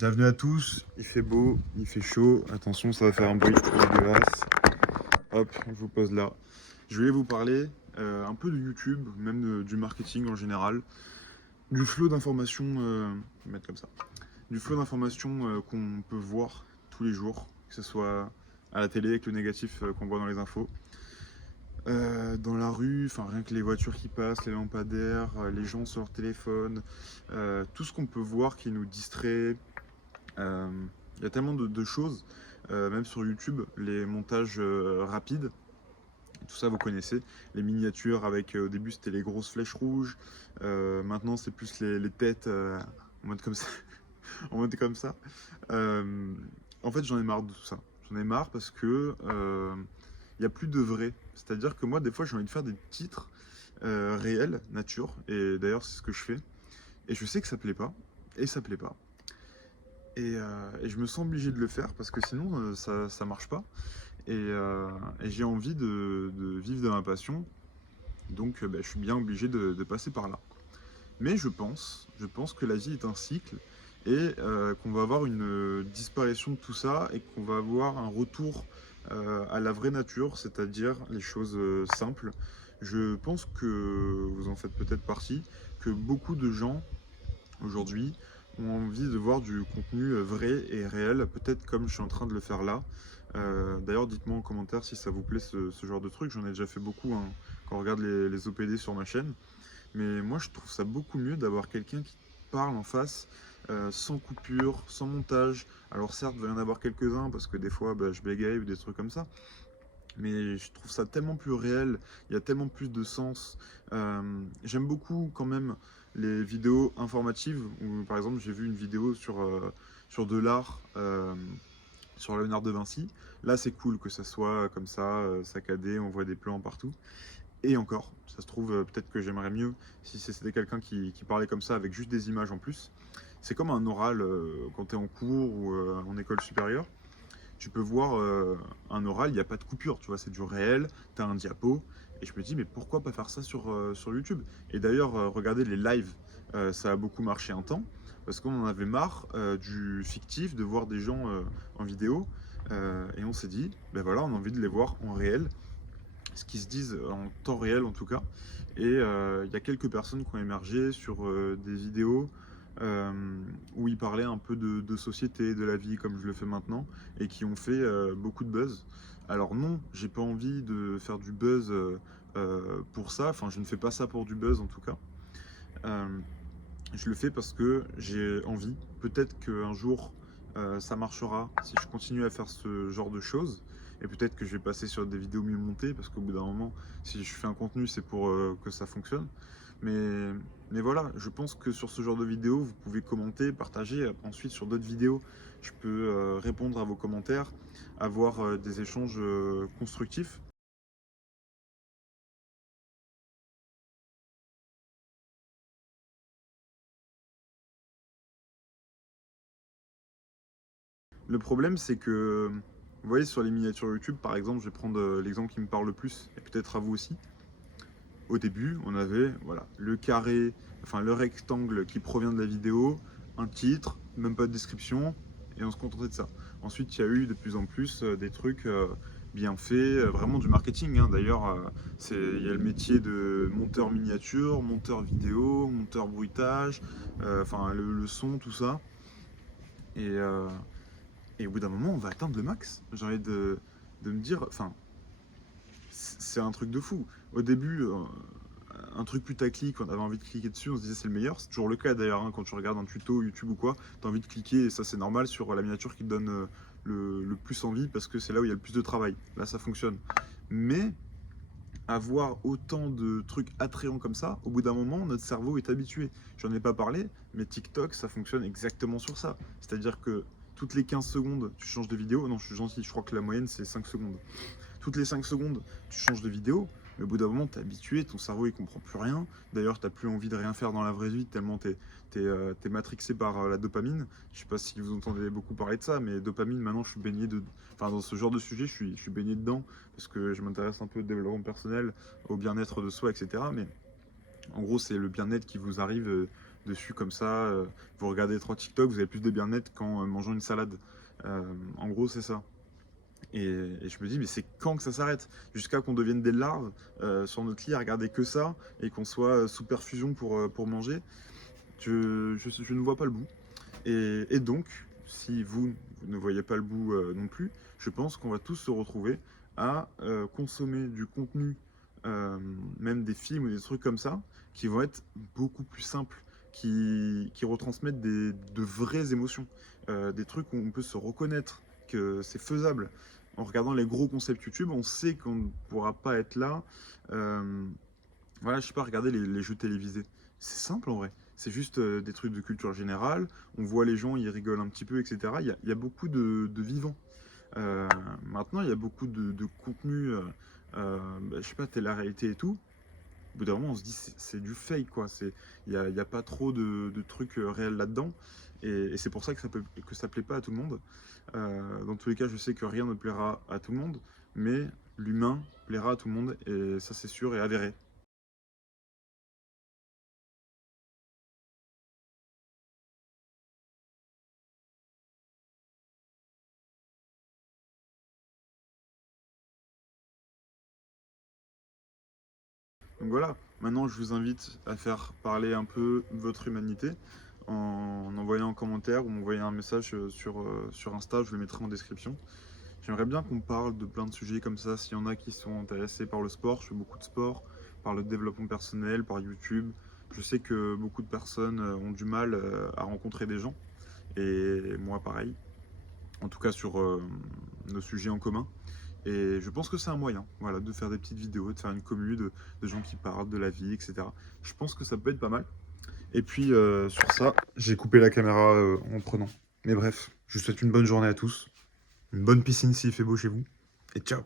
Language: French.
Bienvenue à tous, il fait beau, il fait chaud, attention ça va faire un bruit dégueulasse. Hop, je vous pose là. Je voulais vous parler un peu de YouTube, même du marketing en général, du flot d'informations, je vais mettre comme ça, du flot d'informations qu'on peut voir tous les jours, que ce soit à la télé avec le négatif qu'on voit dans les infos, dans la rue, enfin rien que les voitures qui passent, les lampadaires, les gens sur leur téléphone, tout ce qu'on peut voir qui nous distrait. Il y a tellement de choses, même sur YouTube, les montages rapides, tout ça vous connaissez, les miniatures avec au début c'était les grosses flèches rouges, maintenant c'est plus les têtes en mode comme ça. En mode comme ça. Euh, En fait j'en ai marre de tout ça. J'en ai marre parce que il n'y a plus de vrai. C'est-à-dire que moi des fois j'ai envie de faire des titres réels, nature, et d'ailleurs c'est ce que je fais. Et je sais que ça plaît pas, et ça plaît pas. Et je me sens obligé de le faire parce que sinon ça marche pas. Et j'ai envie de vivre de ma passion, donc bah, je suis bien obligé de passer par là. Mais je pense que la vie est un cycle et qu'on va avoir une disparition de tout ça et qu'on va avoir un retour à la vraie nature, c'est-à-dire les choses simples. Je pense que vous en faites peut-être partie, que beaucoup de gens aujourd'hui ont envie de voir du contenu vrai et réel, peut-être comme je suis en train de le faire là. D'ailleurs, dites-moi en commentaire si ça vous plaît ce genre de truc. J'en ai déjà fait beaucoup hein, quand on regarde les OPD sur ma chaîne. Mais moi, je trouve ça beaucoup mieux d'avoir quelqu'un qui parle en face, sans coupure, sans montage. Alors certes, il va y en avoir quelques-uns parce que des fois, bah, je bégaye ou des trucs comme ça. Mais je trouve ça tellement plus réel, il y a tellement plus de sens. J'aime beaucoup quand même les vidéos informatives, où par exemple j'ai vu une vidéo sur de l'art, sur Léonard de Vinci. Là c'est cool que ça soit comme ça, saccadé, on voit des plans partout. Et encore, ça se trouve, peut-être que j'aimerais mieux si c'était quelqu'un qui parlait comme ça avec juste des images en plus. C'est comme un oral quand tu es en cours ou en école supérieure, tu peux voir un oral, il n'y a pas de coupure, tu vois, c'est du réel, tu as un diapo, et je me dis, mais pourquoi pas faire ça sur YouTube? Et d'ailleurs, regardez les lives, ça a beaucoup marché un temps, parce qu'on en avait marre du fictif, de voir des gens en vidéo, et on s'est dit, ben voilà, on a envie de les voir en réel, ce qu'ils se disent en temps réel en tout cas. Et il y a quelques personnes qui ont émergé sur des vidéos euh, où ils parlaient un peu de société, de la vie comme je le fais maintenant, et qui ont fait beaucoup de buzz. Alors non, j'ai pas envie de faire du buzz pour ça, enfin je ne fais pas ça pour du buzz en tout cas. Euh, je le fais parce que j'ai envie. Peut-être qu'un jour, ça marchera si je continue à faire ce genre de choses. Et peut-être que je vais passer sur des vidéos mieux montées, parce qu'au bout d'un moment, si je fais un contenu, c'est pour que ça fonctionne. Mais, mais voilà, je pense que sur ce genre de vidéos, vous pouvez commenter, partager. Ensuite, sur d'autres vidéos, je peux répondre à vos commentaires, avoir des échanges constructifs. Le problème, c'est que, vous voyez, sur les miniatures YouTube, par exemple, je vais prendre l'exemple qui me parle le plus, et peut-être à vous aussi. Au début, on avait voilà, le carré, enfin le rectangle qui provient de la vidéo, un titre, même pas de description, et on se contentait de ça. Ensuite, il y a eu de plus en plus des trucs bien faits, vraiment du marketing. Hein. D'ailleurs, il y a le métier de monteur miniature, monteur vidéo, monteur bruitage, enfin le son, tout ça. Et, euh, et au bout d'un moment, on va atteindre le max. J'ai envie de me dire, enfin, c'est un truc de fou. Au début, un truc putaclic, on avait envie de cliquer dessus, on se disait c'est le meilleur. C'est toujours le cas d'ailleurs, hein, quand tu regardes un tuto YouTube ou quoi, t'as envie de cliquer et ça c'est normal sur la miniature qui te donne le plus envie parce que c'est là où il y a le plus de travail. Là ça fonctionne. Mais avoir autant de trucs attrayants comme ça, au bout d'un moment, notre cerveau est habitué. J'en ai pas parlé, mais TikTok, ça fonctionne exactement sur ça. C'est-à-dire que toutes les 15 secondes, tu changes de vidéo. Non, je suis gentil, je crois que la moyenne, c'est 5 secondes. Toutes les 5 secondes, tu changes de vidéo, mais au bout d'un moment, t'es habitué, ton cerveau, il comprend plus rien. D'ailleurs, t'as plus envie de rien faire dans la vraie vie, tellement t'es matrixé par la dopamine. Je sais pas si vous entendez beaucoup parler de ça, mais dopamine, maintenant, je suis baigné de... Enfin, dans ce genre de sujet, je suis baigné dedans, parce que je m'intéresse un peu au développement personnel, au bien-être de soi, etc. Mais en gros, c'est le bien-être qui vous arrive dessus comme ça. Vous regardez 3 TikTok, vous avez plus de bien-être qu'en mangeant une salade. En gros, c'est ça. Et je me dis, mais c'est quand que ça s'arrête? Jusqu'à qu'on devienne des larves sur notre lit à regarder que ça et qu'on soit sous perfusion pour manger. Je ne vois pas le bout. Et donc, si vous ne voyez pas le bout non plus, je pense qu'on va tous se retrouver à consommer du contenu, même des films ou des trucs comme ça, qui vont être beaucoup plus simples, qui retransmettent de vraies émotions, des trucs où on peut se reconnaître, que c'est faisable. En regardant les gros concepts YouTube, on sait qu'on ne pourra pas être là. Euh, voilà, je sais pas, regarder les jeux télévisés. C'est simple en vrai. C'est juste des trucs de culture générale. On voit les gens, ils rigolent un petit peu, etc. Il y a beaucoup de vivants. Maintenant, il y a beaucoup de contenu, je sais pas, télé-réalité et tout. Au bout d'un moment, on se dit c'est du fake, quoi. Il y a pas trop de trucs réels là-dedans. Et c'est pour ça que ça plaît pas à tout le monde. Dans tous les cas, je sais que rien ne plaira à tout le monde, mais l'humain plaira à tout le monde, et ça c'est sûr et avéré. Donc voilà, maintenant je vous invite à faire parler un peu votre humanité en envoyant un commentaire ou m'envoyant un message sur Insta, je le mettrai en description. J'aimerais bien qu'on parle de plein de sujets comme ça, s'il y en a qui sont intéressés par le sport, je fais beaucoup de sport, par le développement personnel, par YouTube. Je sais que beaucoup de personnes ont du mal à rencontrer des gens, et moi pareil, en tout cas sur nos sujets en commun. Et je pense que c'est un moyen, voilà, de faire des petites vidéos, de faire une commu de gens qui parlent de la vie, etc. Je pense que ça peut être pas mal. Et puis sur ça, j'ai coupé la caméra en prenant. Mais bref, je vous souhaite une bonne journée à tous, une bonne piscine s'il fait beau chez vous, et ciao!